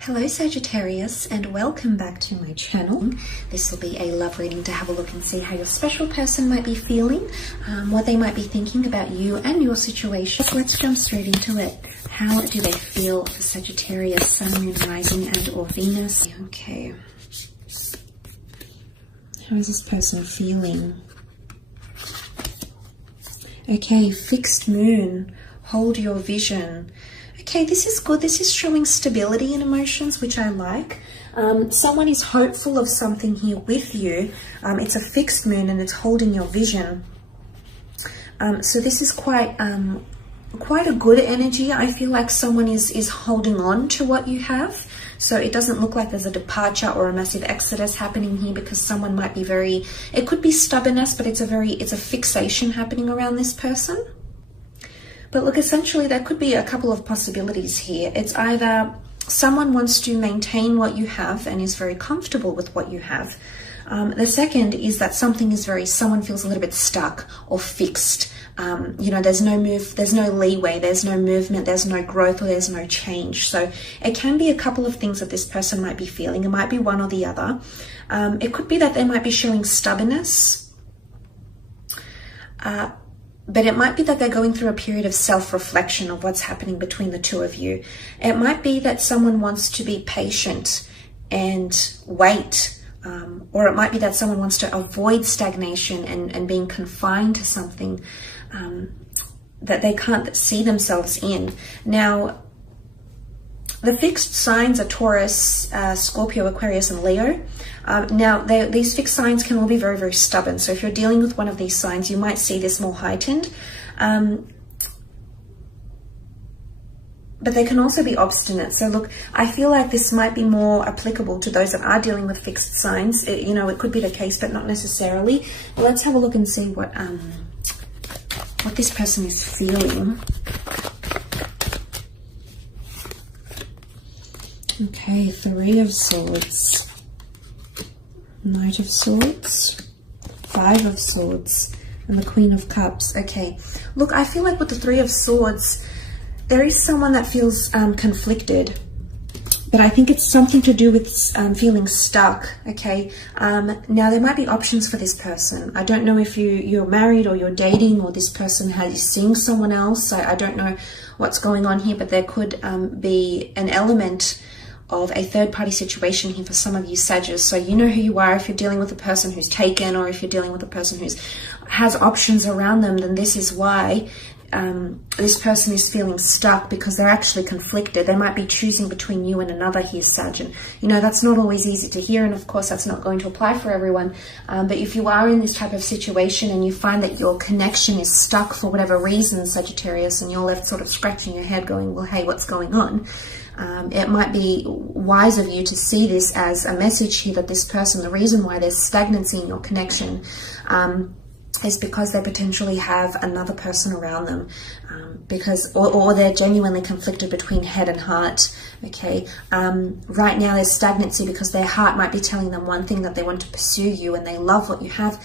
Hello Sagittarius, and welcome back to my channel. This will be a love reading to have a look and see how your special person might be feeling, what they might be thinking about you and your situation. Let's jump straight into it. How do they feel for Sagittarius, Sun, Moon, Rising and or Venus? Okay. How is this person feeling? Okay, fixed moon. Hold your vision. Okay, this is good. This is showing stability in emotions, which I like. Someone is hopeful of something here with you. It's a fixed moon and it's holding your vision. So this is quite a good energy. I feel like someone is holding on to what you have. So it doesn't look like there's a departure or a massive exodus happening here, because someone might be it could be stubbornness, but it's a fixation happening around this person. But look, essentially there could be a couple of possibilities here. It's either someone wants to maintain what you have and is very comfortable with what you have. The second is that someone feels a little bit stuck or fixed. You know, there's no move, there's no leeway, there's no movement, there's no growth, or there's no change. So it can be a couple of things that this person might be feeling. It might be one or the other. It could be that they might be showing stubbornness. But it might be that they're going through a period of self-reflection of what's happening between the two of you. It might be that someone wants to be patient and wait. Or it might be that someone wants to avoid stagnation and being confined to something that they can't see themselves in. Now, the fixed signs are Taurus, Scorpio, Aquarius, and Leo. Now, these fixed signs can all be very, very stubborn. So if you're dealing with one of these signs, you might see this more heightened. But they can also be obstinate. So look, I feel like this might be more applicable to those that are dealing with fixed signs. You know, it could be the case, but not necessarily. Well, let's have a look and see what this person is feeling. Okay, Three of Swords, Knight of Swords, Five of Swords, and the Queen of Cups. Okay, look, I feel like with the Three of Swords, there is someone that feels conflicted, but I think it's something to do with feeling stuck. Okay, now there might be options for this person. I don't know if you're married or you're dating, or this person is seeing someone else. I don't know what's going on here, but there could be an element of a third-party situation here for some of you Sagittarius. So you know who you are. If you're dealing with a person who's taken, or if you're dealing with a person who has options around them, then this is why this person is feeling stuck, because they're actually conflicted. They might be choosing between you and another here, Sag. And you know, that's not always easy to hear, and of course that's not going to apply for everyone. But if you are in this type of situation and you find that your connection is stuck for whatever reason, Sagittarius, and you're left sort of scratching your head going, well, hey, what's going on? It might be wise of you to see this as a message here that this person, the reason why there's stagnancy in your connection is because they potentially have another person around them, or they're genuinely conflicted between head and heart. Okay, right now there's stagnancy because their heart might be telling them one thing, that they want to pursue you and they love what you have,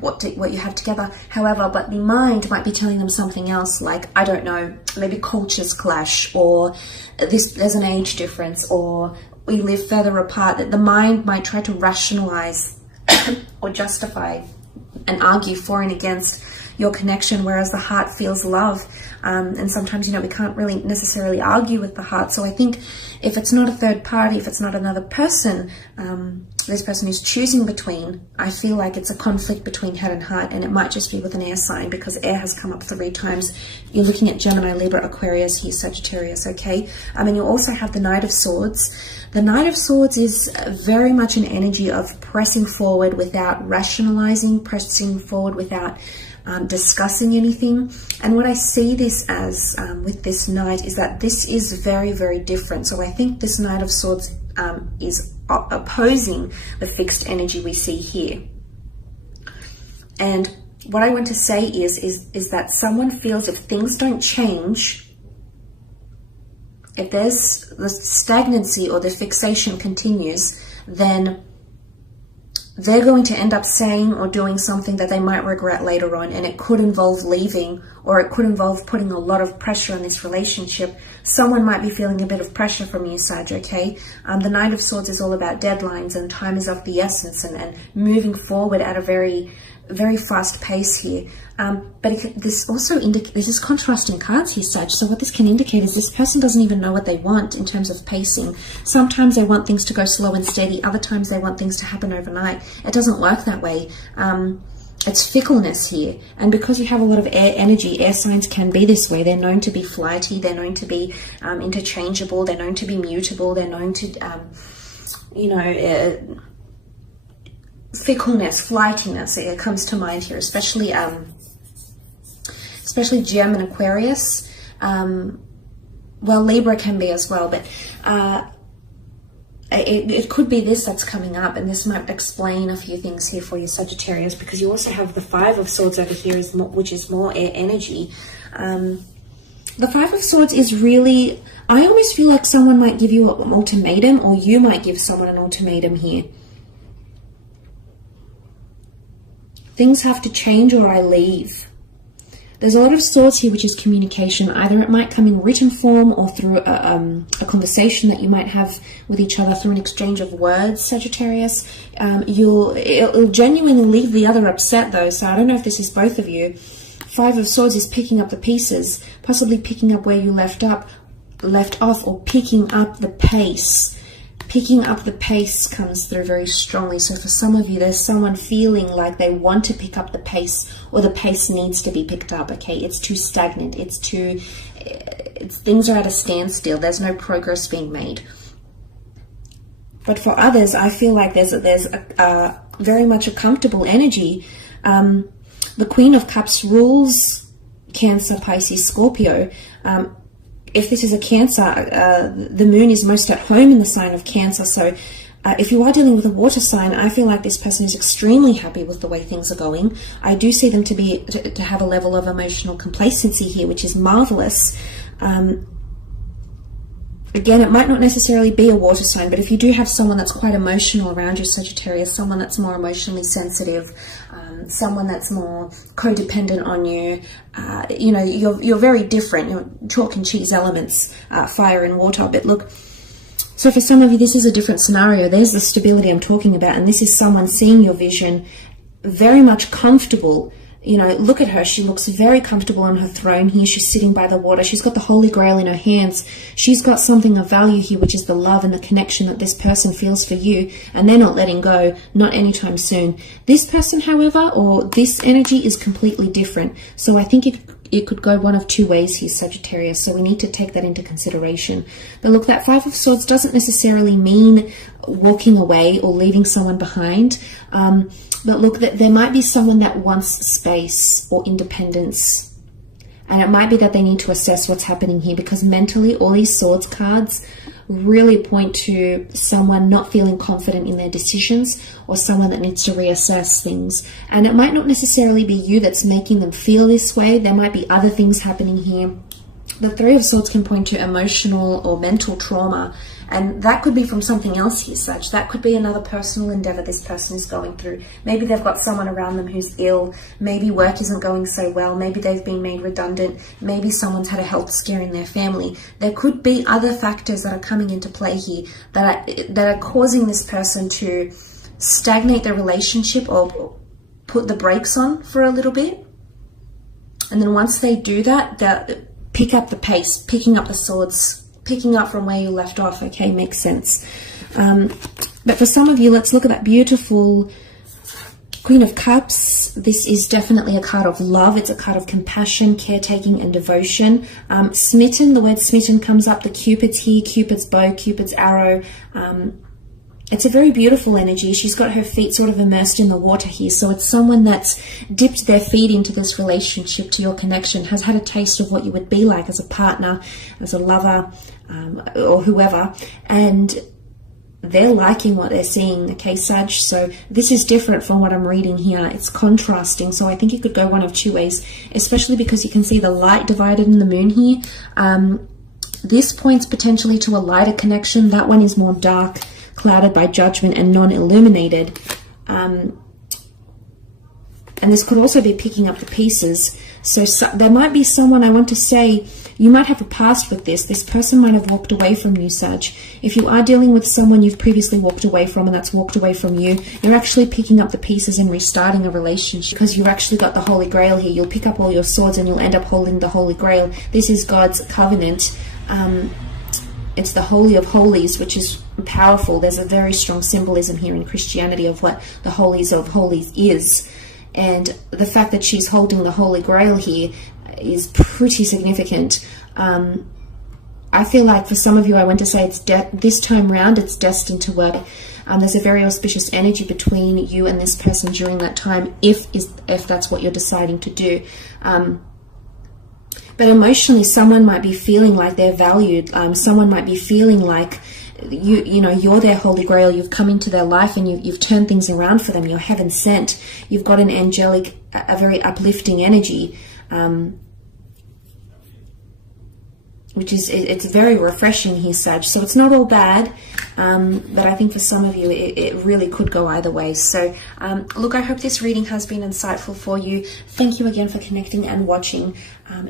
what you have together. However, but the mind might be telling them something else, like, I don't know, maybe cultures clash, or there's an age difference, or we live further apart. That the mind might try to rationalize or justify and argue for and against your connection, whereas the heart feels love. And sometimes, you know, we can't really necessarily argue with the heart. So I think if it's not a third party, if it's not another person, this person is choosing between, I feel like it's a conflict between head and heart, and it might just be with an air sign, because air has come up 3 times. You're looking at Gemini, Libra, Aquarius here, Sagittarius, okay? And you also have the Knight of Swords. The Knight of Swords is very much an energy of pressing forward without rationalizing, pressing forward without discussing anything. And what I see this as with this Knight is that this is very, very different. So I think this Knight of Swords is opposing the fixed energy we see here. And what I want to say is that someone feels if things don't change, if there's the stagnancy or the fixation continues, then they're going to end up saying or doing something that they might regret later on, and it could involve leaving, or it could involve putting a lot of pressure on this relationship. Someone might be feeling a bit of pressure from you, Sag, okay? The Knight of Swords is all about deadlines, and time is of the essence, and moving forward at a very, very fast pace here. But this also indicates, there's just contrasting cards here, Sag. So what this can indicate is this person doesn't even know what they want in terms of pacing. Sometimes they want things to go slow and steady. Other times they want things to happen overnight. It doesn't work that way. It's fickleness here. And because you have a lot of air energy, air signs can be this way. They're known to be flighty. They're known to be interchangeable. They're known to be mutable. They're known to, fickleness, flightiness, it comes to mind here, especially Gem and Aquarius. Well, Libra can be as well, but it could be this that's coming up, and this might explain a few things here for you, Sagittarius, because you also have the Five of Swords over here, which is more air energy. The Five of Swords is really, I almost feel like someone might give you an ultimatum, or you might give someone an ultimatum here. Things have to change or I leave. There's a lot of swords here, which is communication. Either it might come in written form or through a conversation that you might have with each other through an exchange of words, Sagittarius. It'll genuinely leave the other upset though, so I don't know if this is both of you. Five of Swords is picking up the pieces, possibly picking up where you left off, or picking up the pace. Picking up the pace comes through very strongly. So for some of you, there's someone feeling like they want to pick up the pace, or the pace needs to be picked up, okay? It's too stagnant. Things are at a standstill. There's no progress being made. But for others, I feel like there's a very much a comfortable energy. The Queen of Cups rules Cancer, Pisces, Scorpio. If this is a Cancer, the moon is most at home in the sign of Cancer. So if you are dealing with a water sign, I feel like this person is extremely happy with the way things are going. I do see them to have a level of emotional complacency here, which is marvelous. Again, it might not necessarily be a water sign, but if you do have someone that's quite emotional around you, Sagittarius, someone that's more emotionally sensitive, someone that's more codependent on you, you're very different. You're chalk and cheese elements, fire and water. But look, so for some of you, this is a different scenario. There's the stability I'm talking about, and this is someone seeing your vision, very much comfortable. Look at her. She looks very comfortable on her throne here. She's sitting by the water. She's got the Holy Grail in her hands. She's got something of value here, which is the love and the connection that this person feels for you, and they're not letting go, not anytime soon. This person, however, or this energy is completely different. So I think it could go one of two ways here, Sagittarius. So we need to take that into consideration. But look, that Five of Swords doesn't necessarily mean walking away or leaving someone behind. But look, there might be someone that wants space or independence. And it might be that they need to assess what's happening here, because mentally all these Swords cards really point to someone not feeling confident in their decisions, or someone that needs to reassess things. And it might not necessarily be you that's making them feel this way. There might be other things happening here. The Three of Swords can point to emotional or mental trauma, and that could be from something else here, Sag. That could be another personal endeavor this person is going through. Maybe they've got someone around them who's ill. Maybe work isn't going so well. Maybe they've been made redundant. Maybe someone's had a health scare in their family. There could be other factors that are coming into play here that are causing this person to stagnate their relationship or put the brakes on for a little bit. And then once they do that, they'll pick up the pace, picking up the swords, picking up from where you left off. Okay, makes sense. But for some of you, let's look at that beautiful Queen of Cups. This is definitely a card of love. It's a card of compassion, caretaking, and devotion. Smitten, the word smitten comes up. The Cupid's here, Cupid's bow, Cupid's arrow. It's a very beautiful energy. She's got her feet sort of immersed in the water here. So it's someone that's dipped their feet into this relationship, to your connection, has had a taste of what you would be like as a partner, as a lover, or whoever. And they're liking what they're seeing, okay, Sag? So this is different from what I'm reading here. It's contrasting. So I think it could go one of two ways, especially because you can see the light divided in the moon here. This points potentially to a lighter connection. That one is more dark, clouded by judgment and non-illuminated. And this could also be picking up the pieces. So there might be someone, I want to say, you might have a past with this. This person might have walked away from you, Sag. If you are dealing with someone you've previously walked away from and that's walked away from you, you're actually picking up the pieces and restarting a relationship, because you've actually got the Holy Grail here. You'll pick up all your swords and you'll end up holding the Holy Grail. This is God's covenant. It's the Holy of Holies, which is powerful. There's a very strong symbolism here in Christianity of what the Holies of Holies is. And the fact that she's holding the Holy Grail here is pretty significant. I feel like for some of you, I want to say it's this time round, it's destined to work. There's a very auspicious energy between you and this person during that time, if that's what you're deciding to do. But emotionally, someone might be feeling like they're valued. Someone might be feeling like you're their Holy Grail. You've come into their life and you've turned things around for them. You're heaven sent. You've got an angelic, a very uplifting energy, which is, it's very refreshing here, Sag. So it's not all bad, but I think for some of you, it really could go either way. So look, I hope this reading has been insightful for you. Thank you again for connecting and watching.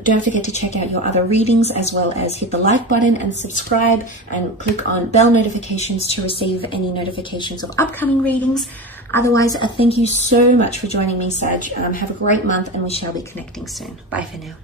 Don't forget to check out your other readings, as well as hit the like button and subscribe, and click on bell notifications to receive any notifications of upcoming readings. Otherwise, thank you so much for joining me, Sag. Have a great month, and we shall be connecting soon. Bye for now.